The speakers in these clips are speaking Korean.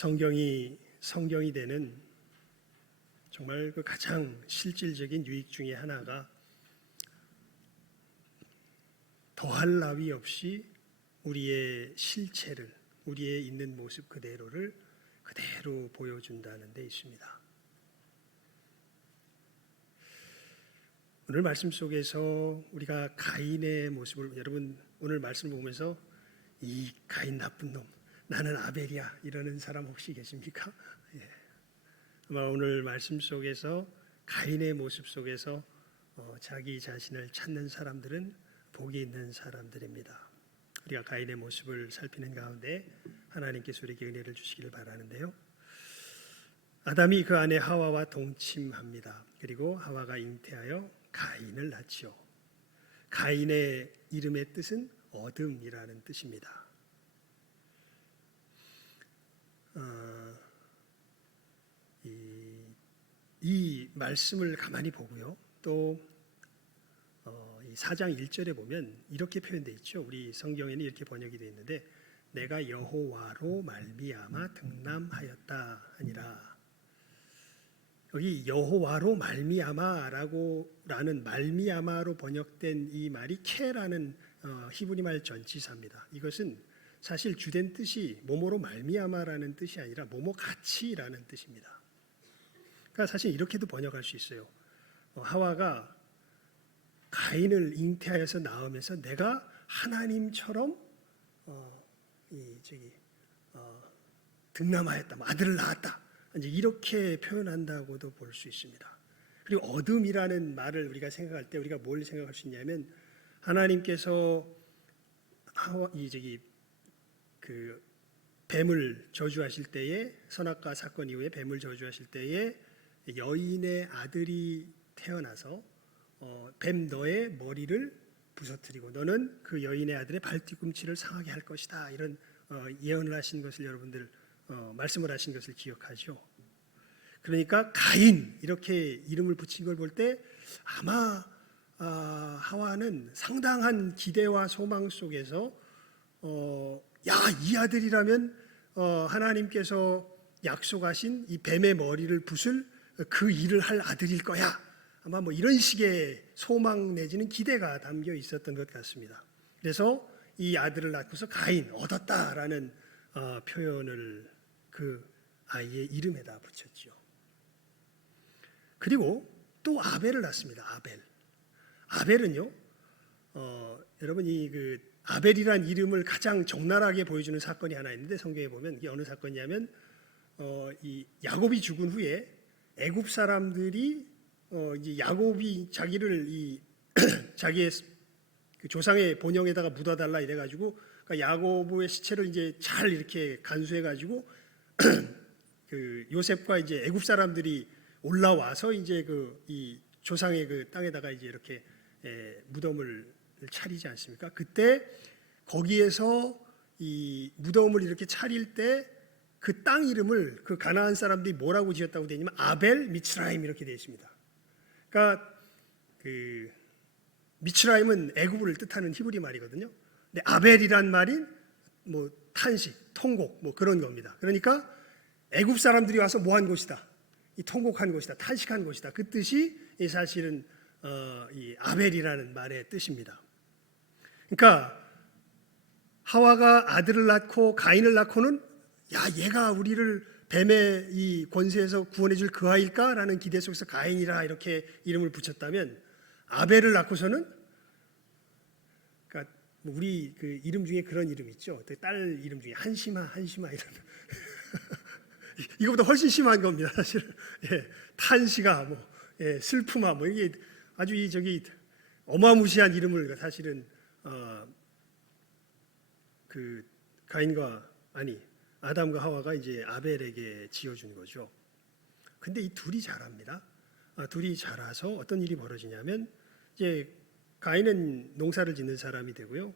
성경이 되는 정말 그 가장 실질적인 유익 중에 하나가 더할 나위 없이 우리의 실체를, 우리의 있는 모습 그대로를 그대로 보여준다는 데 있습니다. 오늘 말씀 속에서 우리가 가인의 모습을, 여러분 오늘 말씀을 보면서 이 가인 나쁜 놈, 나는 아벨이야 이러는 사람 혹시 계십니까? 예. 아마 오늘 말씀 속에서 가인의 모습 속에서 자기 자신을 찾는 사람들은 복이 있는 사람들입니다. 우리가 가인의 모습을 살피는 가운데 하나님께서 우리에게 은혜를 주시기를 바라는데요. 아담이 그 아내 하와와 동침합니다. 그리고 하와가 잉태하여 가인을 낳지요. 가인의 이름의 뜻은 어둠이라는 뜻입니다. 이 말씀을 가만히 보고요. 또 4장 1절에 보면 이렇게 표현되어 있죠. 우리 성경에는 이렇게 번역이 되어 있는데 내가 여호와로 말미암아 등남하였다 하니라. 여기 여호와로 말미암아라는 말미암아로 번역된 이 말이 케라는 히브리 말 전치사입니다. 이것은 사실 주된 뜻이 뭐뭐로 말미암아라는 뜻이 아니라 뭐뭐 같이라는 뜻입니다. 그러니까 사실 이렇게도 번역할 수 있어요. 하와가 가인을 잉태하여서 낳으면서 내가 하나님처럼 등남하였다, 아들을 낳았다, 이제 이렇게 표현한다고도 볼 수 있습니다. 그리고 어둠이라는 말을 우리가 생각할 때 우리가 뭘 생각할 수 있냐면 하나님께서 그 뱀을 저주하실 때에, 선악과 사건 이후에 뱀을 저주하실 때에 여인의 아들이 태어나서 뱀 너의 머리를 부서뜨리고 너는 그 여인의 아들의 발뒤꿈치를 상하게 할 것이다, 이런 예언을 하신 것을 여러분들 말씀을 하신 것을 기억하죠. 그러니까 가인 이렇게 이름을 붙인 걸 볼 때 아마 하와는 상당한 기대와 소망 속에서 이 아들이라면 하나님께서 약속하신 이 뱀의 머리를 부술 그 일을 할 아들일 거야, 아마 뭐 이런 식의 소망 내지는 기대가 담겨 있었던 것 같습니다. 그래서 이 아들을 낳고서 가인 얻었다라는 표현을 그 아이의 이름에다 붙였죠. 그리고 또 아벨을 낳습니다. 아벨은요, 여러분 그 아벨이란 이름을 가장 적나라하게 보여주는 사건이 하나 있는데 성경에 보면 이게 어느 사건이냐면 이 야곱이 죽은 후에 애굽 사람들이 이제 야곱이 자기를 자기의 그 조상의 본영에다가 묻어달라 이래가지고 그러니까 야곱의 시체를 이제 잘 이렇게 간수해가지고 그 요셉과 이제 애굽 사람들이 올라와서 이제 이 조상의 그 땅에다가 이제 이렇게 무덤을 차리지 않습니까? 그때 거기에서 이 무덤을 이렇게 차릴 때 그 땅 이름을 그 가나안 사람들이 뭐라고 지었다고 되어 있냐면 아벨 미츠라임 이렇게 되어 있습니다. 그러니까 그 미츠라임은 애굽을 뜻하는 히브리 말이거든요. 근데 아벨이란 말이 뭐 탄식, 통곡 뭐 그런 겁니다. 그러니까 애굽 사람들이 와서 뭐한 곳이다, 이 통곡한 곳이다, 탄식한 곳이다, 그 뜻이 사실은 이 아벨이라는 말의 뜻입니다. 그러니까 하와가 아들을 낳고 가인을 낳고는 얘가 우리를 뱀의 이 권세에서 구원해줄 그 아이일까라는 기대 속에서 가인이라 이렇게 이름을 붙였다면 아벨을 낳고서는, 그러니까 우리 그 이름 중에 그런 이름 있죠. 딸 이름 중에 한심아 이런 이거보다 훨씬 심한 겁니다, 사실. 탄시가 슬픔아 이게 아주 어마무시한 이름을 사실은 그 가인과 아담과 하와가 이제 아벨에게 지어준 거죠. 근데 이 둘이 자랍니다. 둘이 자라서 어떤 일이 벌어지냐면 이제 가인은 농사를 짓는 사람이 되고요.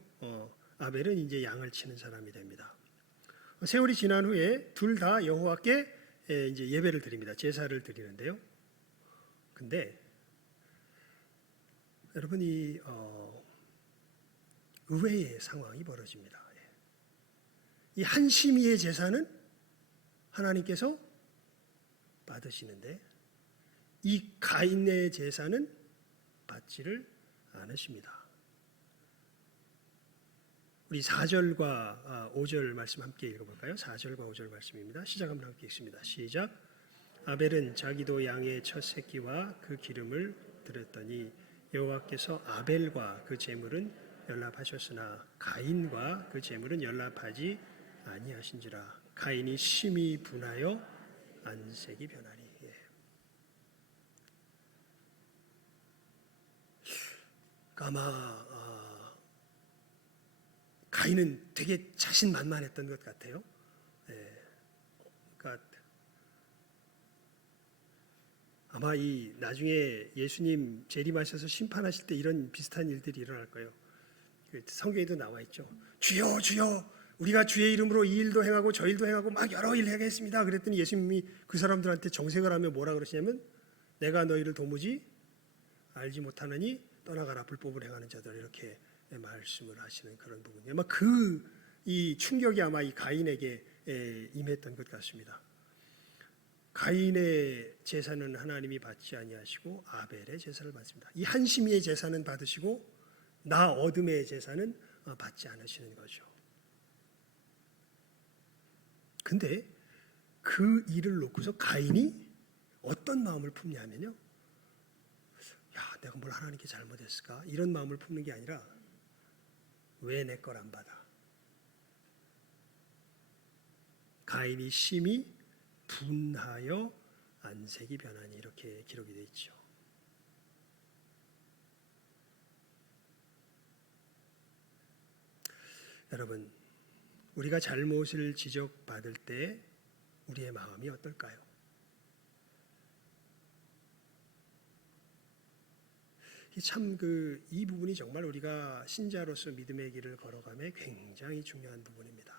아벨은 이제 양을 치는 사람이 됩니다. 세월이 지난 후에 둘 다 여호와께 이제 예배를 드립니다. 제사를 드리는데요. 근데 여러분 이 의외의 상황이 벌어집니다. 이 한심이의 제사는 하나님께서 받으시는데 이 가인의 제사는 받지를 않으십니다. 우리 4절과 5절 말씀 함께 읽어볼까요? 4절과 5절 말씀입니다. 시작 한번 함께 읽습니다. 시작. 아벨은 자기도 양의 첫 새끼와 그 기름을 드렸더니 여호와께서 아벨과 그 제물은 연락하셨으나 가인과 그 제물은 연락하지 아니하신지라. 가인이 심히 분하여 안색이 변하니. 아마 가인은 되게 자신만만했던 것 같아요. 그러니까 아마 이 나중에 예수님 재림하셔서 심판하실 때 이런 비슷한 일들이 일어날 거예요. 성경에도 나와 있죠. 주여 주여 우리가 주의 이름으로 이 일도 행하고 저 일도 행하고 막 여러 일 행했습니다. 그랬더니 예수님이 그 사람들한테 정색을 하며 뭐라 그러시냐면 내가 너희를 도무지 알지 못하느니 떠나가라 불법을 행하는 자들 이렇게 말씀을 하시는 그런 부분이에요. 아마 이 충격이 아마 이 가인에게 임했던 것 같습니다. 가인의 제사는 하나님이 받지 아니하시고 아벨의 제사를 받습니다. 이 한심이의 제사는 받으시고 나 어둠의 제사는 받지 않으시는 거죠. 근데 그 일을 놓고서 가인이 어떤 마음을 품냐면요. 야, 내가 뭘 하나님께 잘못했을까? 이런 마음을 품는 게 아니라 왜 내 걸 안 받아? 가인이 심히 분하여 안색이 변하니 이렇게 기록이 되어 있죠. 여러분, 우리가 잘못을 지적받을 때 우리의 마음이 어떨까요? 참 이 부분이 정말 우리가 신자로서 믿음의 길을 걸어가며 굉장히 중요한 부분입니다.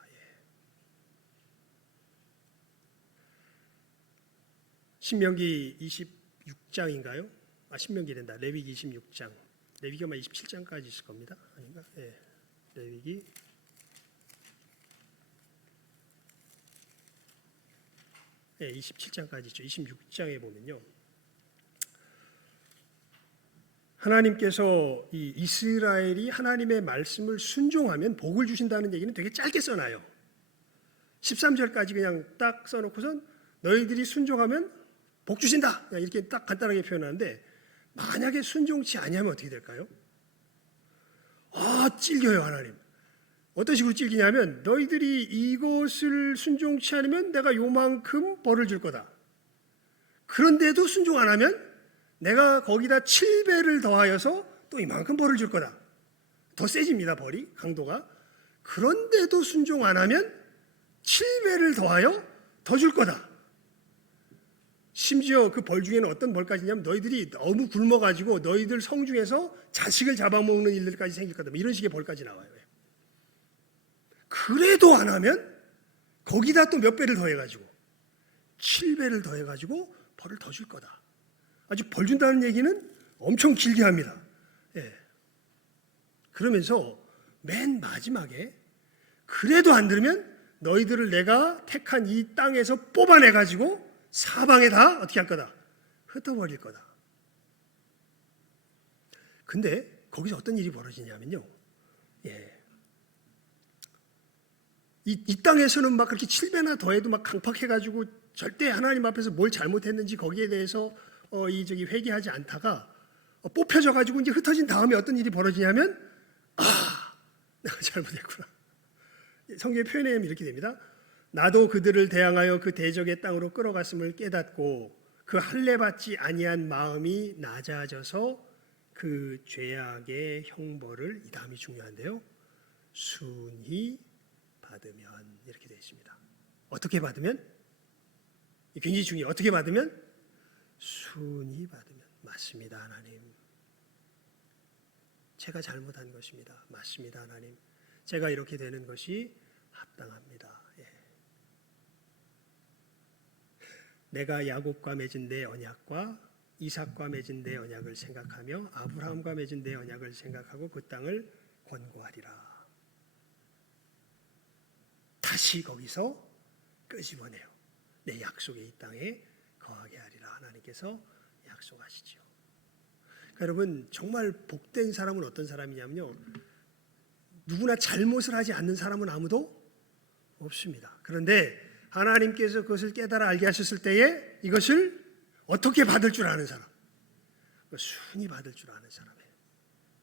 신명기 26장인가요? 신명기 된다. 레위기 26장. 레위기가 27장까지 있을 겁니다. 아닌가? 레위기 27장까지 있죠. 26장에 보면요. 하나님께서 이 이스라엘이 하나님의 말씀을 순종하면 복을 주신다는 얘기는 되게 짧게 써놔요. 13절까지 그냥 딱 써놓고선 너희들이 순종하면 복 주신다. 이렇게 딱 간단하게 표현하는데 만약에 순종치 아니하면 어떻게 될까요? 찔겨요 하나님. 어떤 식으로 찔기냐면 너희들이 이것을 순종치 않으면 내가 요만큼 벌을 줄 거다. 그런데도 순종 안 하면 내가 거기다 7배를 더하여서 또 이만큼 벌을 줄 거다. 더 세집니다 벌이 강도가. 그런데도 순종 안 하면 7배를 더하여 더 줄 거다. 심지어 그 벌 중에는 어떤 벌까지냐면 너희들이 너무 굶어가지고 너희들 성 중에서 자식을 잡아먹는 일들까지 생길 거다. 이런 식의 벌까지 나와요. 그래도 안 하면 거기다 또 몇 배를 더해가지고 7배를 더해가지고 벌을 더 줄 거다. 아주 벌 준다는 얘기는 엄청 길게 합니다. 그러면서 맨 마지막에 그래도 안 들으면 너희들을 내가 택한 이 땅에서 뽑아내가지고 사방에 다 어떻게 할 거다? 흩어버릴 거다. 근데 거기서 어떤 일이 벌어지냐면요. 이 땅에서는 막 그렇게 7배나 더해도 막 강팍해가지고 절대 하나님 앞에서 뭘 잘못했는지 거기에 대해서 회개하지 않다가 뽑혀져가지고 이제 흩어진 다음에 어떤 일이 벌어지냐면 내가 잘못했구나. 성경의 표현에 의하면 이렇게 됩니다. 나도 그들을 대항하여 그 대적의 땅으로 끌어갔음을 깨닫고 그 할례 받지 아니한 마음이 낮아져서 그 죄악의 형벌을 이 다음이 중요한데요. 순히 받으면 이렇게 되어 있습니다. 어떻게 받으면? 굉장히 중요해요. 어떻게 받으면? 순히 받으면. 맞습니다 하나님. 제가 잘못한 것입니다. 맞습니다 하나님. 제가 이렇게 되는 것이 합당합니다. 내가 야곱과 맺은 내 언약과 이삭과 맺은 내 언약을 생각하며 아브라함과 맺은 내 언약을 생각하고 그 땅을 권고하리라. 다시 거기서 끄집어내요. 내 약속의 이 땅에 거하게 하리라 하나님께서 약속하시죠. 그러니까 여러분 정말 복된 사람은 어떤 사람이냐면요, 누구나 잘못을 하지 않는 사람은 아무도 없습니다. 그런데 하나님께서 그것을 깨달아 알게 하셨을 때에 이것을 어떻게 받을 줄 아는 사람, 순히 받을 줄 아는 사람이에요.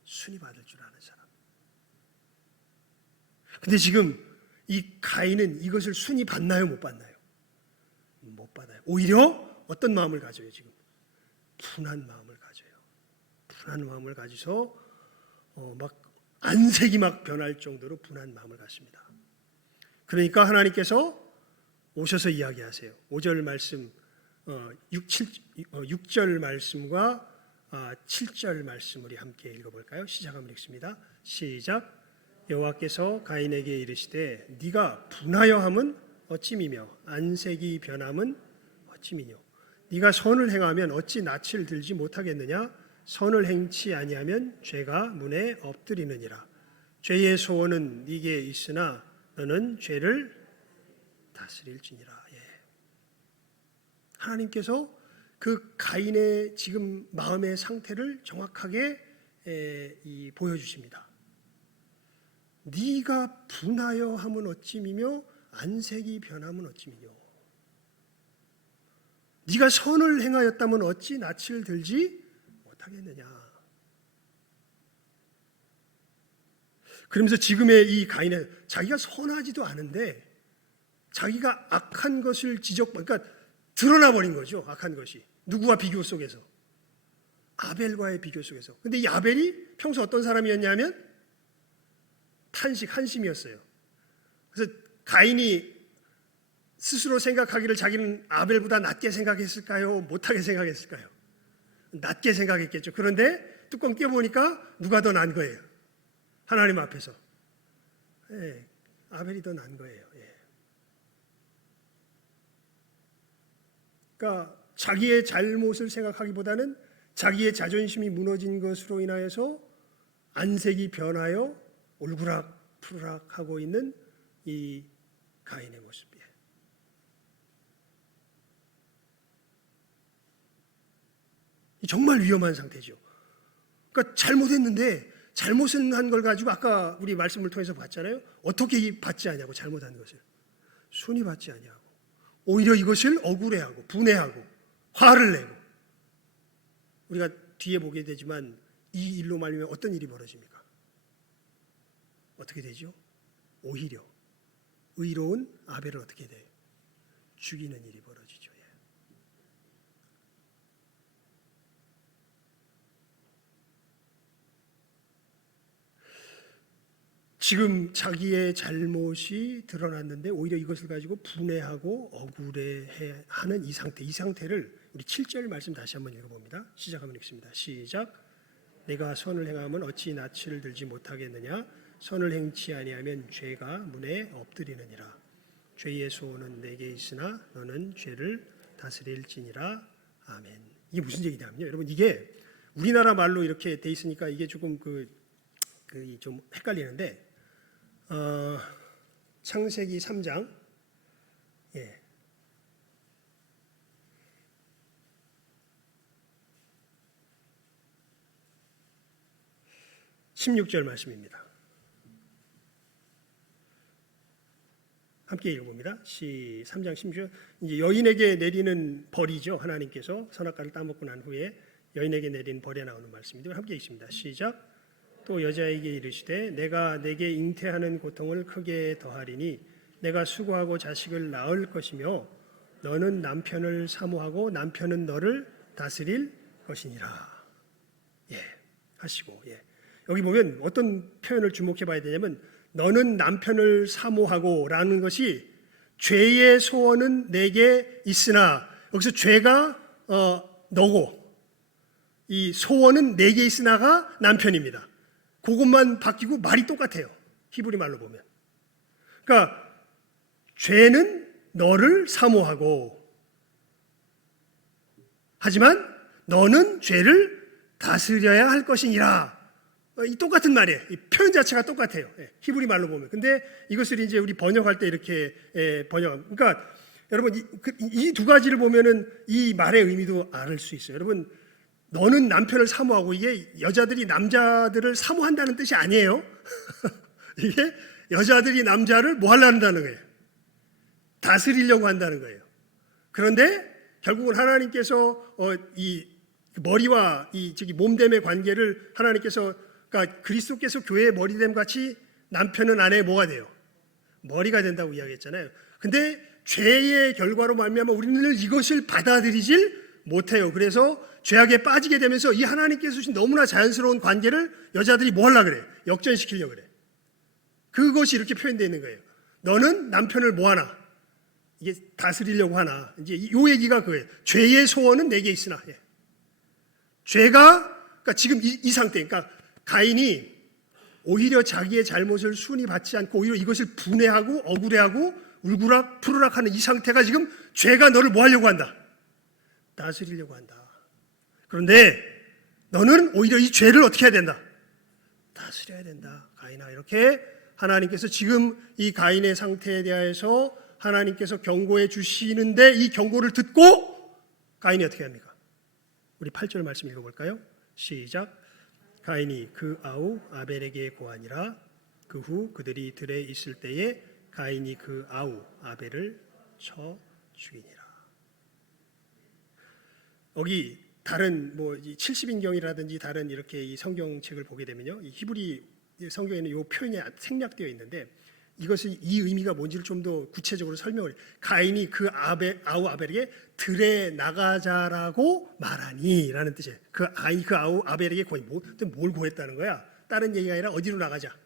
순히 받을 줄 아는 사람. 근데 지금 이 가인은 이것을 순히 받나요, 못 받나요? 못 받아요. 오히려 어떤 마음을 가져요? 지금 분한 마음을 가져요. 분한 마음을 가지서 막 안색이 막 변할 정도로 분한 마음을 갖습니다. 그러니까 하나님께서 오셔서 이야기하세요. 5절 말씀, 6절 말씀과 7절 말씀 우리 함께 읽어볼까요? 시작하면 읽습니다. 시작. 여호와께서 가인에게 이르시되 네가 분하여 함은 어찌미며 안색이 변함은 어찌미뇨. 네가 선을 행하면 어찌 낯을 들지 못하겠느냐. 선을 행치 아니하면 죄가 문에 엎드리느니라. 죄의 소원은 네게 있으나 너는 죄를 다스릴지니라. 예. 하나님께서 그 가인의 지금 마음의 상태를 정확하게 보여주십니다. 네가 분하여 함은 어찌미며 안색이 변함은 어찌미뇨. 네가 선을 행하였다면 어찌 낯을 들지 못하겠느냐. 그러면서 지금의 이 가인은 자기가 선하지도 않은데 자기가 악한 것을 그러니까 드러나 버린 거죠. 악한 것이 누구와 비교 속에서? 아벨과의 비교 속에서. 근데 이 아벨이 평소 어떤 사람이었냐면 한심이었어요. 그래서 가인이 스스로 생각하기를 자기는 아벨보다 낮게 생각했을까요? 못하게 생각했을까요? 낮게 생각했겠죠. 그런데 뚜껑 떼어보니까 누가 더 난 거예요? 하나님 앞에서. 예, 아벨이 더 난 거예요. 예. 그러니까 자기의 잘못을 생각하기보다는 자기의 자존심이 무너진 것으로 인하여서 안색이 변하여 울그락 푸르락 하고 있는 이 가인의 모습이에요. 정말 위험한 상태죠. 그러니까 잘못했는데 잘못을 한 걸 가지고 아까 우리 말씀을 통해서 봤잖아요. 어떻게 받지 않냐고, 잘못한 것을 순히 받지 않냐고, 오히려 이것을 억울해하고 분해하고 화를 내고. 우리가 뒤에 보게 되지만 이 일로 말미암아 어떤 일이 벌어집니까? 어떻게 되죠? 오히려 의로운 아벨을 어떻게 돼요? 죽이는 일이 벌어지죠. 예. 지금 자기의 잘못이 드러났는데 오히려 이것을 가지고 분해하고 억울해하는 이 상태를 우리 7절 말씀 다시 한번 읽어봅니다. 시작하면 읽습니다. 시작. 내가 선을 행하면 어찌 낯을 들지 못하겠느냐. 선을 행치 아니하면 죄가 문에 엎드리느니라. 죄의 소원은 내게 있으나 너는 죄를 다스릴지니라. 아멘. 이게 무슨 얘기냐면요, 여러분, 이게 우리나라 말로 이렇게 돼 있으니까 이게 조금 좀 헷갈리는데, 창세기 3장 16절 말씀입니다. 함께 읽어봅니다. 3장 16절. 이제 여인에게 내리는 벌이죠. 하나님께서 선악과를 따먹고 난 후에 여인에게 내린 벌에 나오는 말씀인데 함께 읽습니다. 시작. 또 여자에게 이르시되 내가 내게 잉태하는 고통을 크게 더하리니 내가 수고하고 자식을 낳을 것이며 너는 남편을 사모하고 남편은 너를 다스릴 것이니라. 예, 하시고, 예. 여기 보면 어떤 표현을 주목해 봐야 되냐면 너는 남편을 사모하고 라는 것이 죄의 소원은 내게 있으나, 여기서 죄가 너고 이 소원은 내게 있으나가 남편입니다. 그것만 바뀌고 말이 똑같아요. 히브리 말로 보면. 그러니까 죄는 너를 사모하고 하지만 너는 죄를 다스려야 할 것이니라. 이 똑같은 말이에요. 이 표현 자체가 똑같아요. 히브리 말로 보면. 근데 이것을 이제 우리 번역할 때 이렇게 번역. 그러니까 여러분 이 두 가지를 보면은 이 말의 의미도 알 수 있어요. 여러분 너는 남편을 사모하고 이게 여자들이 남자들을 사모한다는 뜻이 아니에요. 이게 여자들이 남자를 뭐 하려고 한다는 거예요? 다스리려고 한다는 거예요. 그런데 결국은 하나님께서 이 머리와 이 몸됨의 관계를 하나님께서 그러니까 그리스도께서 교회의 머리됨 같이 남편은 아내의 뭐가 돼요? 머리가 된다고 이야기했잖아요. 근데 죄의 결과로 말미암아 우리는 이것을 받아들이질 못해요. 그래서 죄악에 빠지게 되면서 이 하나님께서 주신 너무나 자연스러운 관계를 여자들이 뭐 하려고 그래? 역전시키려고 그래. 그것이 이렇게 표현되어 있는 거예요. 너는 남편을 뭐 하나? 이게 다스리려고 하나? 이제 이 얘기가 그거예요. 죄의 소원은 내게 있으나. 예. 죄가 그러니까 지금 이 상태, 그러니까 가인이 오히려 자기의 잘못을 순위 받지 않고 오히려 이것을 분해하고 억울해하고 울구락 푸르락하는 이 상태가 지금 죄가 너를 뭐 하려고 한다? 다스리려고 한다. 그런데 너는 오히려 이 죄를 어떻게 해야 된다? 다스려야 된다. 가인아, 이렇게 하나님께서 지금 이 가인의 상태에 대해서 하나님께서 경고해 주시는데 이 경고를 듣고 가인이 어떻게 합니까? 우리 8절 말씀 읽어볼까요? 시작. 가인이 그 아우 아벨에게 고하니라. 그 후 그들이 들에 있을 때에 가인이 그 아우 아벨을 쳐 죽이니라. 여기 다른 뭐 70인경이라든지 다른 이렇게 이 성경책을 보게 되면요, 이 히브리 성경에는 이 표현이 생략되어 있는데 이것이 이 의미가 뭔지를 좀 더 구체적으로 설명을 해요. 가인이 그 아우 아벨에게 들에 나가자라고 말하니라는 뜻이에요. 가인이 그 아우 아벨에게 뭘 구했다는 거야? 다른 얘기가 아니라 어디로 나가자?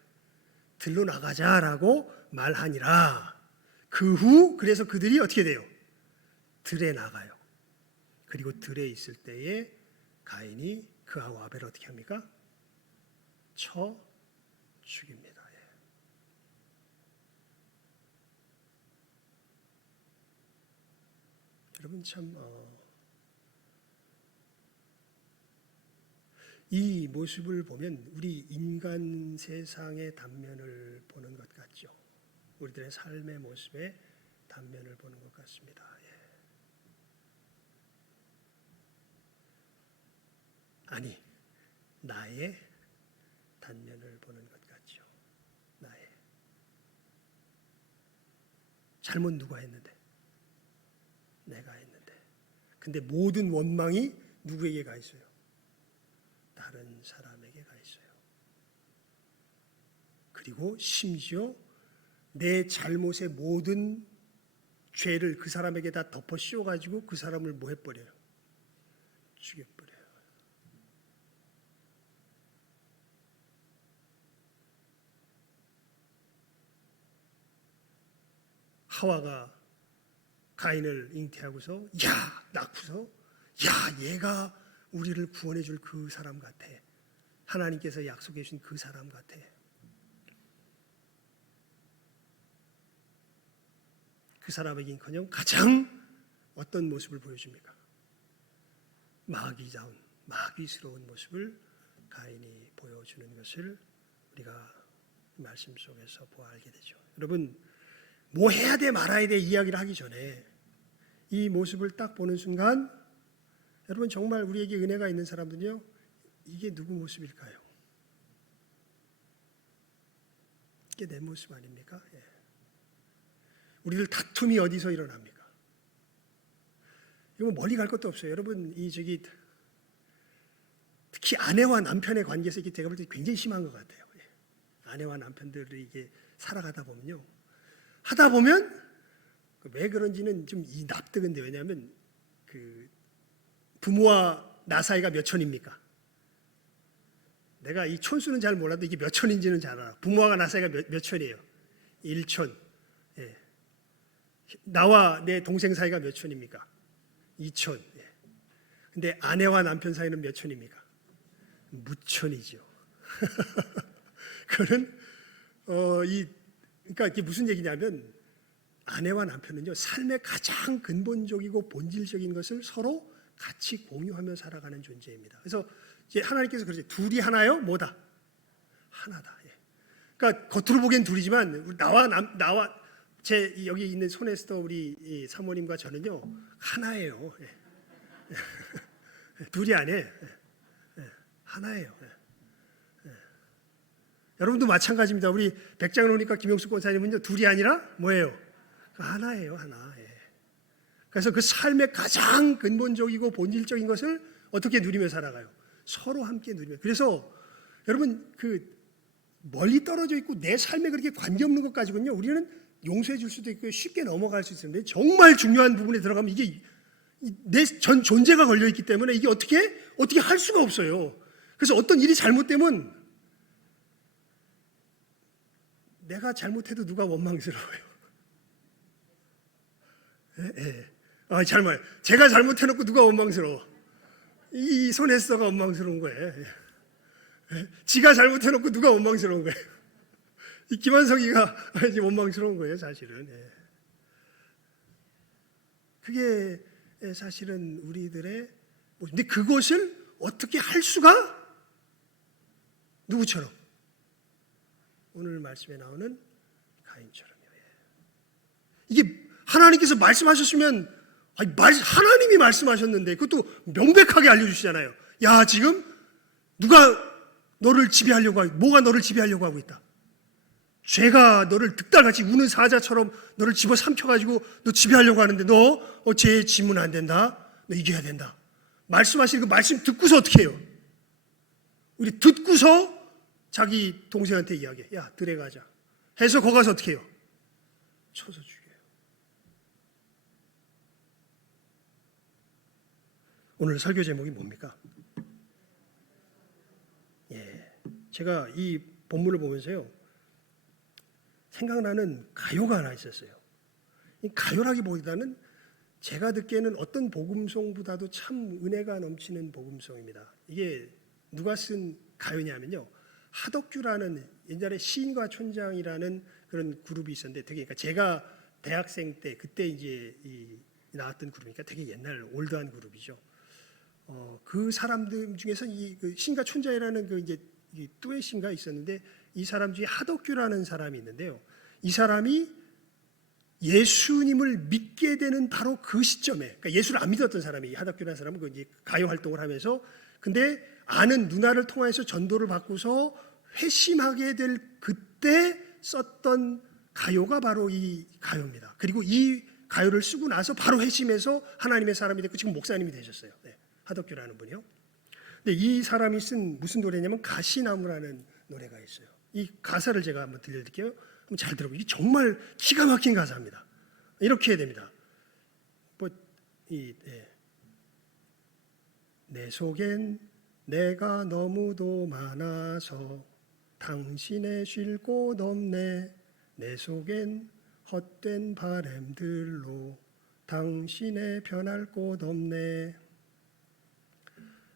들로 나가자라고 말하니라. 그 후 그래서 그들이 어떻게 돼요? 들에 나가요. 그리고 들에 있을 때에 가인이 그 아우 아벨을 어떻게 합니까? 쳐 죽입니다. 예. 여러분 참 이 모습을 보면 우리 인간 세상의 단면을 보는 것 같죠. 우리들의 삶의 모습의 단면을 보는 것 같습니다. 예. 아니, 나의 단면을 보는 것 같죠. 나의 잘못 누가 했는데? 내가 했는데. 근데 모든 원망이 누구에게 가 있어요? 다른 사람에게 가 있어요. 그리고 심지어 내 잘못의 모든 죄를 그 사람에게 다 덮어 씌워가지고 그 사람을 뭐 해버려요? 죽여버려요. 하와가 가인을 잉태하고서 낳고서 얘가 우리를 구원해 줄 그 사람 같아. 하나님께서 약속해 주신 그 사람 같아. 그 사람에게는커녕 가장 어떤 모습을 보여줍니까? 마귀스러운 모습을 가인이 보여주는 것을 우리가 말씀 속에서 보아 알게 되죠. 여러분, 뭐 해야 돼 말아야 돼 이야기를 하기 전에 이 모습을 딱 보는 순간 여러분 정말 우리에게 은혜가 있는 사람들은요, 이게 누구 모습일까요? 이게 내 모습 아닙니까? 예. 우리들 다툼이 어디서 일어납니까? 이거 멀리 갈 것도 없어요. 여러분 특히 아내와 남편의 관계에서 이게 제가 볼 때 굉장히 심한 것 같아요. 예. 아내와 남편들이 이게 살아가다 보면요, 하다 보면 왜 그런지는 좀 이 납득인데, 왜냐하면 부모와 나 사이가 몇 천입니까? 내가 이 촌수는 잘 몰라도 이게 몇 천인지는 잘 알아. 부모와 나 사이가 몇 천이에요? 1천. 예. 나와 내 동생 사이가 몇 천입니까? 2천. 예. 근데 아내와 남편 사이는 몇 천입니까? 무천이죠. 그거는 그러니까 이게 무슨 얘기냐면 아내와 남편은요, 삶의 가장 근본적이고 본질적인 것을 서로 같이 공유하며 살아가는 존재입니다. 그래서 이제 하나님께서 그러죠. 둘이 하나요? 뭐다? 하나다. 예. 그러니까 겉으로 보기엔 둘이지만 나와 제 여기 있는 손에스터 우리 이 사모님과 저는요 하나예요. 둘이 아니에요. 하나예요. 여러분도 마찬가지입니다. 우리 백장로니까 김용숙 권사님은요 둘이 아니라 뭐예요? 하나예요, 하나. 그래서 그 삶의 가장 근본적이고 본질적인 것을 어떻게 누리며 살아가요? 서로 함께 누리며. 그래서 여러분 그 멀리 떨어져 있고 내 삶에 그렇게 관계없는 것 가지고는요 우리는 용서해 줄 수도 있고 쉽게 넘어갈 수 있는데 정말 중요한 부분에 들어가면 이게 내 전 존재가 걸려 있기 때문에 이게 어떻게 할 수가 없어요. 그래서 어떤 일이 잘못되면 내가 잘못해도 누가 원망스러워요. 제가 잘못해놓고 누가 원망스러워? 이 손에서가 원망스러운 거예요. 지가 잘못해놓고 누가 원망스러운 거예요? 이 김한석이가 원망스러운 거예요, 사실은. 그게 사실은 우리들의 근데 그것을 어떻게 할 수가 누구처럼? 오늘 말씀에 나오는 가인처럼요. 이게 하나님께서 말씀하셨으면 하나님이 말씀하셨는데 그것도 명백하게 알려주시잖아요. 야 지금 누가 너를 지배하려고 하고 뭐가 너를 지배하려고 하고 있다. 죄가 너를 득달같이 우는 사자처럼 너를 집어삼켜가지고 너 지배하려고 하는데 너 죄에 지면 안 된다. 너 이겨야 된다. 말씀하신 그 말씀 듣고서 어떻게 해요? 우리 듣고서 자기 동생한테 이야기해. 야 들에 가자. 해서 거기 가서 어떻게 해요? 쳐서 죽여요. 오늘 설교 제목이 뭡니까? 제가 이 본문을 보면서요 생각나는 가요가 하나 있었어요. 이 가요라기보다는 제가 듣기에는 어떤 복음송보다도 참 은혜가 넘치는 복음송입니다. 이게 누가 쓴 가요냐면요 하덕규라는 옛날에 시인과 촌장이라는 그런 그룹이 있었는데 그러니까 제가 대학생 때 그때 이제 나왔던 그룹이니까 되게 옛날 올드한 그룹이죠. 그 사람들 중에서 그 신과 촌장이라는 그 이제 뚜엣인가 있었는데 이 사람 중에 하덕규라는 사람이 있는데요. 이 사람이 예수님을 믿게 되는 바로 그 시점에, 그러니까 예수를 안 믿었던 사람이 하덕규라는 사람은 그 이제 가요 활동을 하면서 근데 아는 누나를 통해서 전도를 받고서 회심하게 될 그때 썼던 가요가 바로 이 가요입니다. 그리고 이 가요를 쓰고 나서 바로 회심해서 하나님의 사람이 됐고 지금 목사님이 되셨어요. 하덕규라는 분이요. 근데 이 사람이 쓴 무슨 노래냐면 가시나무라는 노래가 있어요. 이 가사를 제가 한번 들려드릴게요. 한번 잘 들어보세요. 이게 정말 기가 막힌 가사입니다. 이렇게 해야 됩니다. 내 속엔 내가 너무도 많아서 당신의 쉴 곳 없네. 내 속엔 헛된 바램들로 당신의 변할 곳 없네.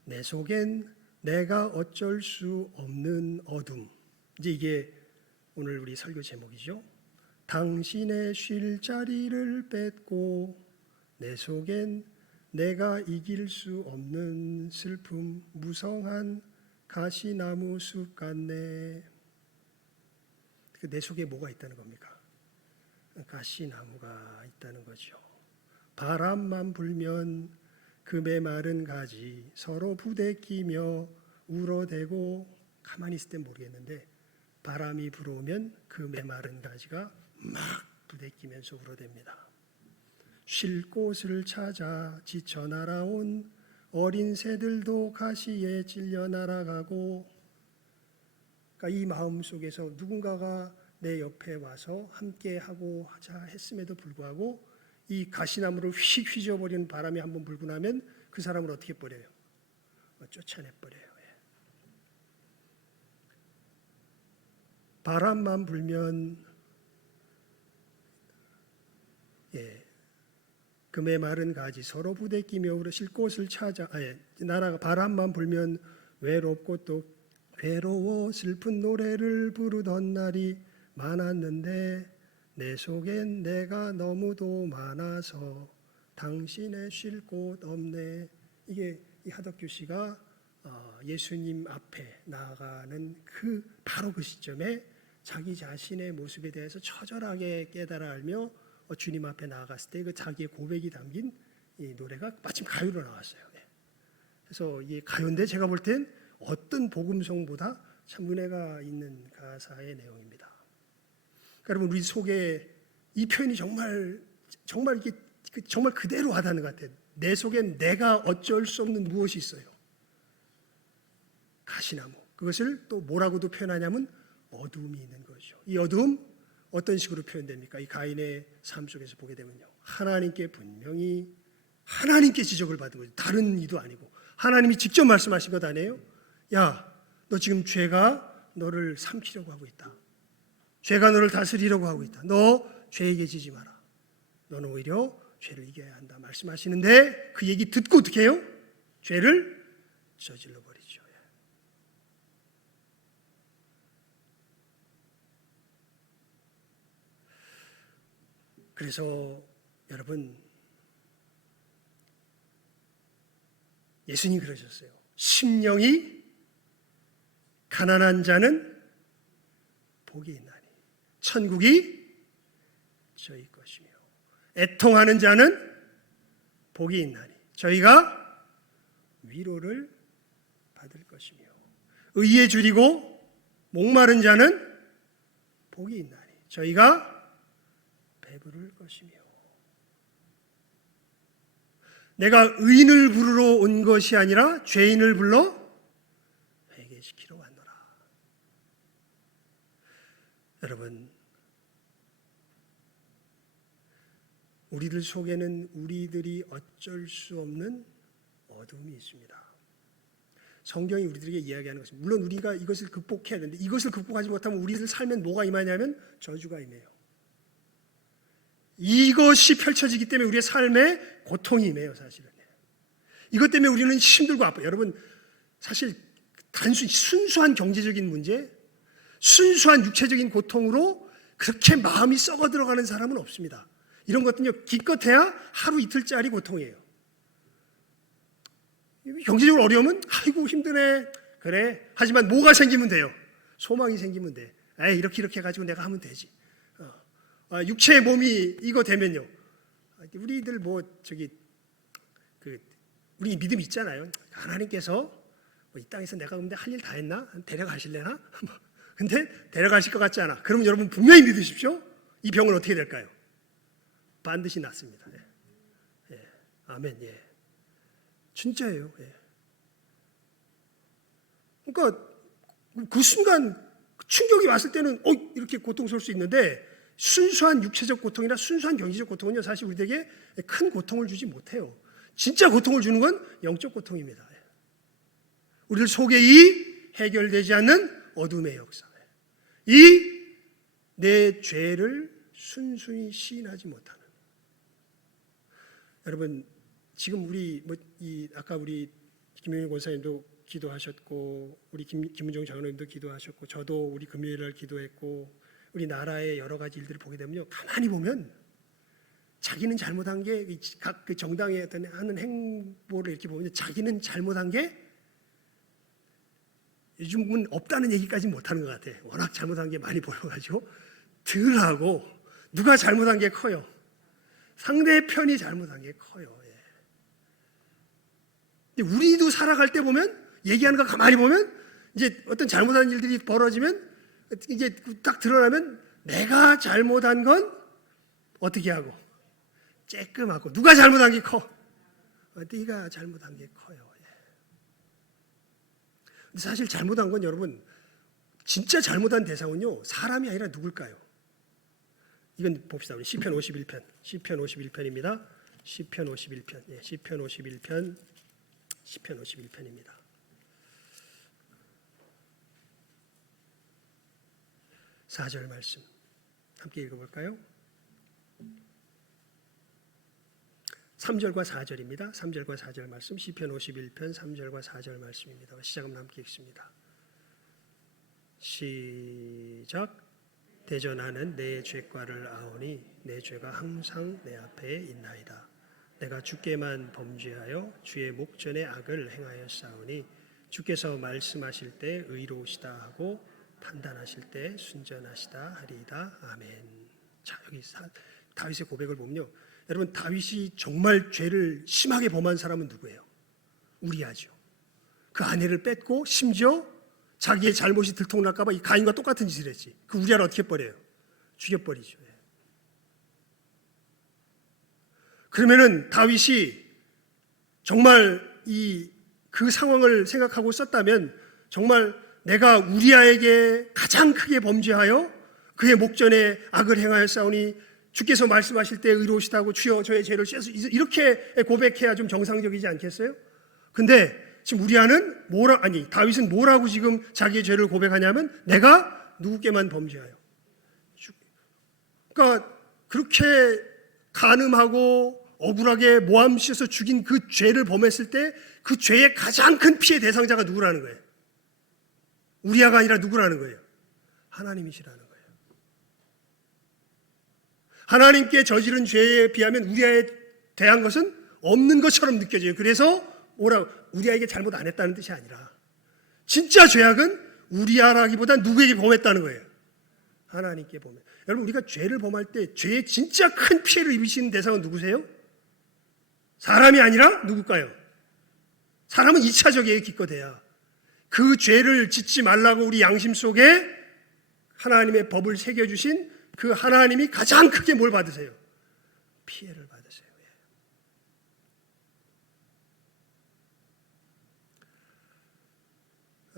내 속엔 내가 어쩔 수 없는 어둠. 이제 이게 오늘 우리 설교 제목이죠. 당신의 쉴 자리를 뺏고 내 속엔 내가 이길 수 없는 슬픔 무성한 가시나무 숲 같네. 내 속에 뭐가 있다는 겁니까? 가시나무가 있다는 거죠. 바람만 불면 그 메마른 가지 서로 부대끼며 울어대고 가만히 있을 땐 모르겠는데 바람이 불어오면 그 메마른 가지가 막 부대끼면서 울어댑니다. 쉴 곳을 찾아 지쳐 날아온 어린 새들도 가시에 찔려 날아가고 그러니까 이 마음 속에서 누군가가 내 옆에 와서 함께 하고 하자 했음에도 불구하고 이 가시나무를 휙 휘저어버리는 바람이 한번 불고 나면 그 사람을 어떻게 버려요? 쫓아내버려요. 바람만 불면 금의 마른 가지 서로 부대끼며 울어 쉴 곳을 찾아 나라가 바람만 불면 외롭고 또 괴로워 슬픈 노래를 부르던 날이 많았는데 내 속엔 내가 너무도 많아서 당신의 쉴 곳 없네. 이게 이 하덕규 씨가 예수님 앞에 나아가는 그 바로 그 시점에 자기 자신의 모습에 대해서 처절하게 깨달아 알며 주님 앞에 나아갔을 때 그 자기의 고백이 담긴 이 노래가 마침 가요로 나왔어요. 그래서 이 가요인데 제가 볼 땐 어떤 복음송보다 참 은혜가 있는 가사의 내용입니다. 그러니까 여러분 우리 속에 이 표현이 정말 이게 정말 그대로 와닿는 것 같아요. 내 속엔 내가 어쩔 수 없는 무엇이 있어요. 가시나무. 그것을 또 뭐라고도 표현하냐면 어둠이 있는 거죠. 이 어둠 어떤 식으로 표현됩니까? 이 가인의 삶 속에서 보게 되면요. 하나님께 분명히 하나님께 지적을 받은 거죠. 다른 이도 아니고 하나님이 직접 말씀하신 것 아니에요? 야, 너 지금 죄가 너를 삼키려고 하고 있다. 죄가 너를 다스리려고 하고 있다. 너 죄에게 지지 마라. 너는 오히려 죄를 이겨야 한다 말씀하시는데 그 얘기 듣고 어떻게 해요? 죄를 저질러 버리죠. 그래서 여러분 예수님 그러셨어요. 심령이 가난한 자는 복이 있나니 천국이 저희 것이며 애통하는 자는 복이 있나니 저희가 위로를 받을 것이며 의에 줄이고 목마른 자는 복이 있나니 저희가 배부를 것이며 내가 의인을 부르러 온 것이 아니라 죄인을 불러 회개시키러 왔노라. 여러분 우리들 속에는 우리들이 어쩔 수 없는 어둠이 있습니다. 성경이 우리들에게 이야기하는 것은 물론 우리가 이것을 극복해야 되는데 이것을 극복하지 못하면 우리들 삶엔 뭐가 임하냐면 저주가 임해요. 이것이 펼쳐지기 때문에 우리의 삶에 고통이 임해요. 사실은 이것 때문에 우리는 힘들고 아파요. 여러분 사실 단순히 순수한 경제적인 문제, 순수한 육체적인 고통으로 그렇게 마음이 썩어 들어가는 사람은 없습니다. 이런 것들은요 기껏해야 하루 이틀짜리 고통이에요. 경제적으로 어려우면 아이고 힘드네 그래. 하지만 뭐가 생기면 돼요? 소망이 생기면 돼. 에이 이렇게 해가지고 내가 하면 되지. 육체의 몸이 이거 되면요. 우리들 우리 믿음 있잖아요. 하나님께서 이 땅에서 내가 근데 할 일 다 했나? 데려가실래나? 근데 데려가실 것 같지 않아. 그럼 여러분 분명히 믿으십시오. 이 병은 어떻게 될까요? 반드시 낫습니다. 예. 아멘. 예. 진짜예요. 예. 그러니까 그 순간 충격이 왔을 때는 이렇게 고통스러울 수 있는데 순수한 육체적 고통이나 순수한 경제적 고통은요 사실 우리에게 큰 고통을 주지 못해요. 진짜 고통을 주는 건 영적 고통입니다. 우리들 속에 이 해결되지 않는 어둠의 역사, 이 내 죄를 순순히 시인하지 못하는. 여러분 지금 아까 우리 김용희 권사님도 기도하셨고 우리 김은정 장로님도 기도하셨고 저도 우리 금요일날 기도했고 우리 나라의 여러 가지 일들을 보게 되면요 가만히 보면 자기는 잘못한 게 각 그 정당에 어떤 하는 행보를 이렇게 보면 자기는 잘못한 게 요즘은 없다는 얘기까지 못하는 것 같아. 워낙 잘못한 게 많이 보여가지고 덜하고 누가 잘못한 게 커요. 상대편이 잘못한 게 커요. 근데 우리도 살아갈 때 보면 얘기하는 거 가만히 보면 이제 어떤 잘못한 일들이 벌어지면 이제 딱 드러나면 내가 잘못한 건 어떻게 하고 쬐끔하고 누가 잘못한 게 커. 네가 잘못한 게 커요. 근데 사실 잘못한 건 여러분 진짜 잘못한 대상은요 사람이 아니라 누굴까요? 이건 봅시다. 우리 시편 51편. 시편 51편입니다. 시편 51편. 예, 시편 51편. 시편 51편입니다. 4절 말씀 함께 읽어볼까요? 3절과 4절입니다. 3절과 4절 말씀 시편 51편 3절과 4절 말씀입니다. 시작은 함께 읽습니다. 시작. 대전하는 내 죄과를 아오니 내 죄가 항상 내 앞에 있나이다. 내가 주께만 범죄하여 주의 목전에 악을 행하였사오니 주께서 말씀하실 때 의로우시다 하고 판단하실 때 순전하시다 하리이다. 아멘. 자, 여기 다윗의 고백을 보면요, 여러분, 다윗이 정말 죄를 심하게 범한 사람은 누구예요? 우리아죠. 그 아내를 뺏고 심지어 자기의 잘못이 들통날까 봐 이 가인과 똑같은 짓을 했지. 그 우리아를 어떻게 버려요? 죽여버리죠. 그러면은 다윗이 정말 그 상황을 생각하고 썼다면, 정말 내가 우리아에게 가장 크게 범죄하여 그의 목전에 악을 행하였사오니 주께서 말씀하실 때 의로우시다고 주여 저의 죄를 씻어서, 이렇게 고백해야 좀 정상적이지 않겠어요? 근데 지금 다윗은 뭐라고 지금 자기의 죄를 고백하냐면, 내가 누구께만 범죄하여. 그러니까 그렇게 간음하고 억울하게 모함시켜서 죽인 그 죄를 범했을 때 그 죄의 가장 큰 피해 대상자가 누구라는 거예요? 우리아가 아니라 누구라는 거예요? 하나님이시라는 거예요. 하나님께 저지른 죄에 비하면 우리아에 대한 것은 없는 것처럼 느껴져요. 그래서 우리아에게 잘못 안 했다는 뜻이 아니라, 진짜 죄악은 우리아라기보다 누구에게 범했다는 거예요? 하나님께 범했. 여러분, 우리가 죄를 범할 때 죄의 진짜 큰 피해를 입으시는 대상은 누구세요? 사람이 아니라 누굴까요? 사람은 2차적이에요. 기껏해야. 그 죄를 짓지 말라고 우리 양심 속에 하나님의 법을 새겨주신 그 하나님이 가장 크게 뭘 받으세요? 피해를 받으세요.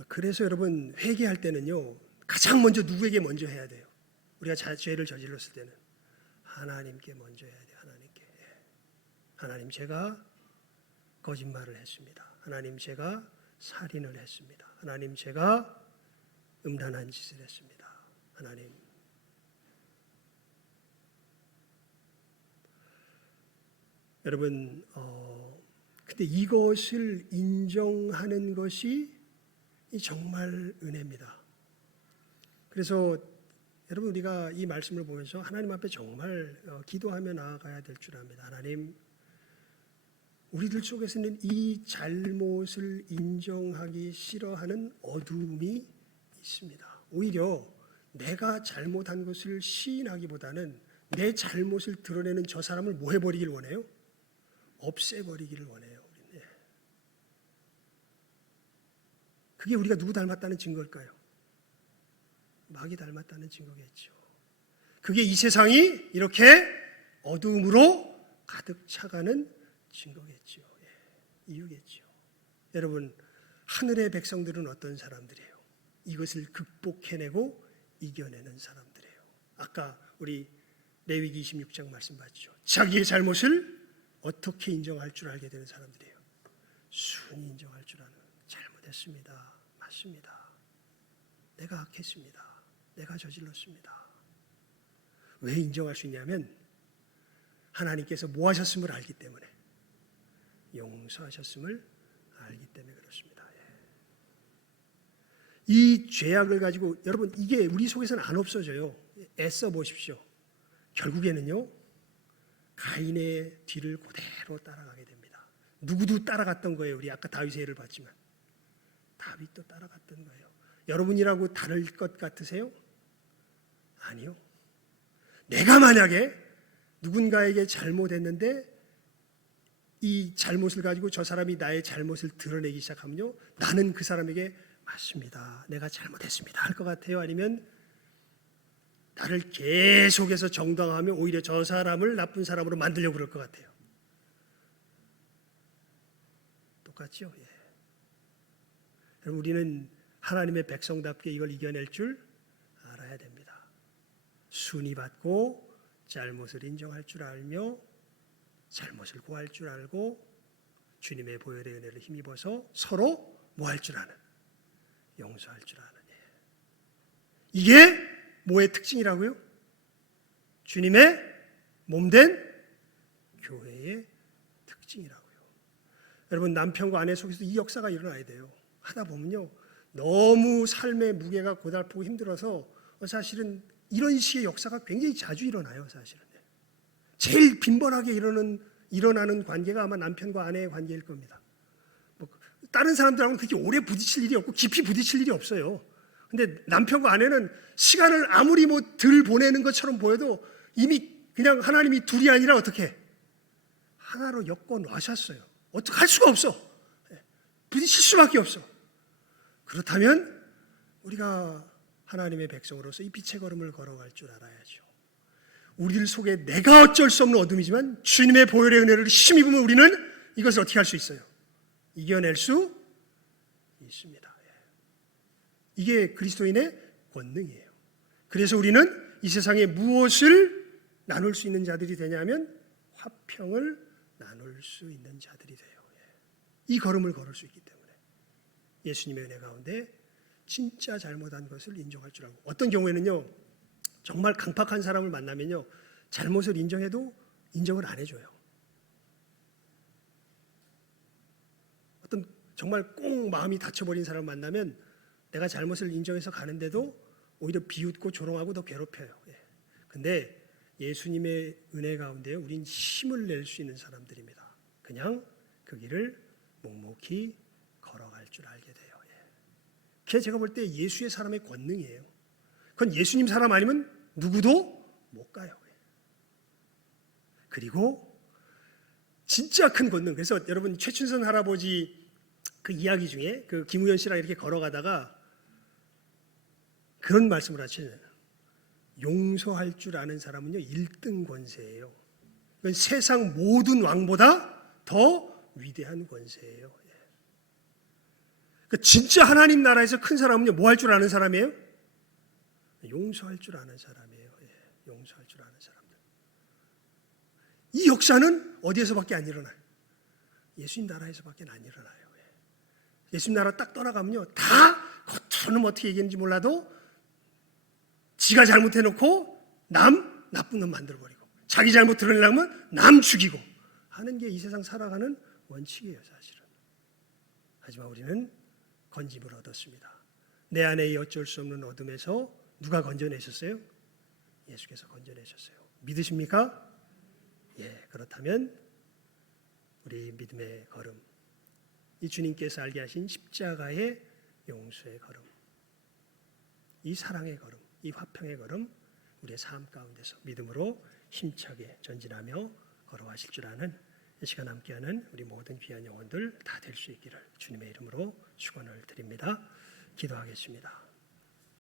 그래서 여러분, 회개할 때는요, 가장 먼저 누구에게 먼저 해야 돼요? 우리가 죄를 저질렀을 때는 하나님께 먼저 해야 돼요. 하나님께. 하나님, 제가 거짓말을 했습니다. 하나님, 제가 살인을 했습니다. 하나님, 제가 음란한 짓을 했습니다. 하나님, 여러분, 근데 이것을 인정하는 것이 정말 은혜입니다. 그래서 여러분, 우리가 이 말씀을 보면서 하나님 앞에 정말 기도하며 나아가야 될 줄 압니다. 하나님, 우리들 속에서는 이 잘못을 인정하기 싫어하는 어두움이 있습니다. 오히려 내가 잘못한 것을 시인하기보다는 내 잘못을 드러내는 저 사람을 뭐 해버리길 원해요? 없애버리기를 원해요. 그게 우리가 누구 닮았다는 증거일까요? 마귀 닮았다는 증거겠죠. 그게 이 세상이 이렇게 어두움으로 가득 차가는 증거겠죠. 이유겠죠. 여러분, 하늘의 백성들은 어떤 사람들이에요? 이것을 극복해내고 이겨내는 사람들이에요. 아까 우리 레위기 26장 말씀 봤죠. 자기의 잘못을 어떻게 인정할 줄 알게 되는 사람들이에요. 순히 인정할 줄 아는. 잘못했습니다. 맞습니다. 내가 악했습니다. 내가 저질렀습니다. 왜 인정할 수 있냐면 하나님께서 뭐 하셨음을 알기 때문에, 용서하셨음을 알기 때문에 그렇습니다. 이 죄악을 가지고 여러분, 이게 우리 속에서는 안 없어져요. 애써 보십시오. 결국에는요, 가인의 뒤를 그대로 따라가게 됩니다. 누구도 따라갔던 거예요. 우리 아까 다윗의 예를 봤지만 다윗도 따라갔던 거예요. 여러분이라고 다를 것 같으세요? 아니요. 내가 만약에 누군가에게 잘못했는데 이 잘못을 가지고 저 사람이 나의 잘못을 드러내기 시작하면요, 나는 그 사람에게 맞습니다, 내가 잘못했습니다 할 것 같아요? 아니면 나를 계속해서 정당화하며 오히려 저 사람을 나쁜 사람으로 만들려고 그럴 것 같아요? 똑같죠? 여러분, 우리는 하나님의 백성답게 이걸 이겨낼 줄 알아야 됩니다. 순위 받고 잘못을 인정할 줄 알며 잘못을 고할 줄 알고 주님의 보혈의 은혜를 힘입어서 서로 뭐 할 줄 아는, 용서할 줄 아는. 이게 뭐의 특징이라고요? 주님의 몸된 교회의 특징이라고요. 여러분, 남편과 아내 속에서 이 역사가 일어나야 돼요. 하다 보면요, 너무 삶의 무게가 고달프고 힘들어서 사실은 이런 식의 역사가 굉장히 자주 일어나요. 사실은 제일 빈번하게 일어나는 관계가 아마 남편과 아내의 관계일 겁니다. 다른 사람들하고는 그렇게 오래 부딪힐 일이 없고 깊이 부딪힐 일이 없어요. 근데 남편과 아내는 시간을 아무리 뭐 덜 보내는 것처럼 보여도 이미 그냥 하나님이 둘이 아니라 어떻게 하나로 엮어 놓으셨어요. 어떻게 할 수가 없어. 부딪힐 수밖에 없어. 그렇다면 우리가 하나님의 백성으로서 이 빛의 걸음을 걸어갈 줄 알아야죠. 우리들 속에 내가 어쩔 수 없는 어둠이지만 주님의 보혈의 은혜를 힘입으면 우리는 이것을 어떻게 할 수 있어요? 이겨낼 수 있습니다. 이게 그리스도인의 권능이에요. 그래서 우리는 이 세상에 무엇을 나눌 수 있는 자들이 되냐면 화평을 나눌 수 있는 자들이 돼요. 이 걸음을 걸을 수 있기 때문에 예수님의 은혜 가운데 진짜 잘못한 것을 인정할 줄 알고, 어떤 경우에는요 정말 강팍한 사람을 만나면요 잘못을 인정해도 인정을 안 해줘요. 어떤 정말 꼭 마음이 다쳐버린 사람을 만나면 내가 잘못을 인정해서 가는데도 오히려 비웃고 조롱하고 더 괴롭혀요. 근데 예수님의 은혜 가운데 우린 힘을 낼 수 있는 사람들입니다. 그냥 그 길을 묵묵히 걸어갈 줄 알게 돼요. 그게 제가 볼 때 예수의 사람의 권능이에요. 그건 예수님 사람 아니면 누구도 못 가요. 그리고 진짜 큰 권능. 그래서 여러분 최춘선 할아버지 그 이야기 중에 그 김우현 씨랑 이렇게 걸어가다가 그런 말씀을 하시잖아요. 용서할 줄 아는 사람은요 1등 권세예요. 이건 세상 모든 왕보다 더 위대한 권세예요. 그러니까 진짜 하나님 나라에서 큰 사람은요 뭐 할 줄 아는 사람이에요? 용서할 줄 아는 사람이에요. 용서할 줄 아는 사람들. 이 역사는 어디에서밖에 안 일어나요? 예수님 나라에서밖에 안 일어나요. 예수님 나라 딱 떠나가면요 다 겉으로는 어떻게 얘기했는지 몰라도 지가 잘못해놓고 남 나쁜 놈 만들어버리고, 자기 잘못 드러내려면 남 죽이고 하는 게 이 세상 살아가는 원칙이에요 사실은. 하지만 우리는 건짐을 얻었습니다. 내 안에 이 어쩔 수 없는 어둠에서 누가 건져내셨어요? 예수께서 건져내셨어요. 믿으십니까? 예, 그렇다면 우리 믿음의 걸음, 이 주님께서 알게 하신 십자가의 용서의 걸음, 이 사랑의 걸음, 이 화평의 걸음, 우리의 삶 가운데서 믿음으로 힘차게 전진하며 걸어가실 줄 아는 이 시간 함께하는 우리 모든 귀한 영혼들 다 될 수 있기를 주님의 이름으로 축원을 드립니다. 기도하겠습니다.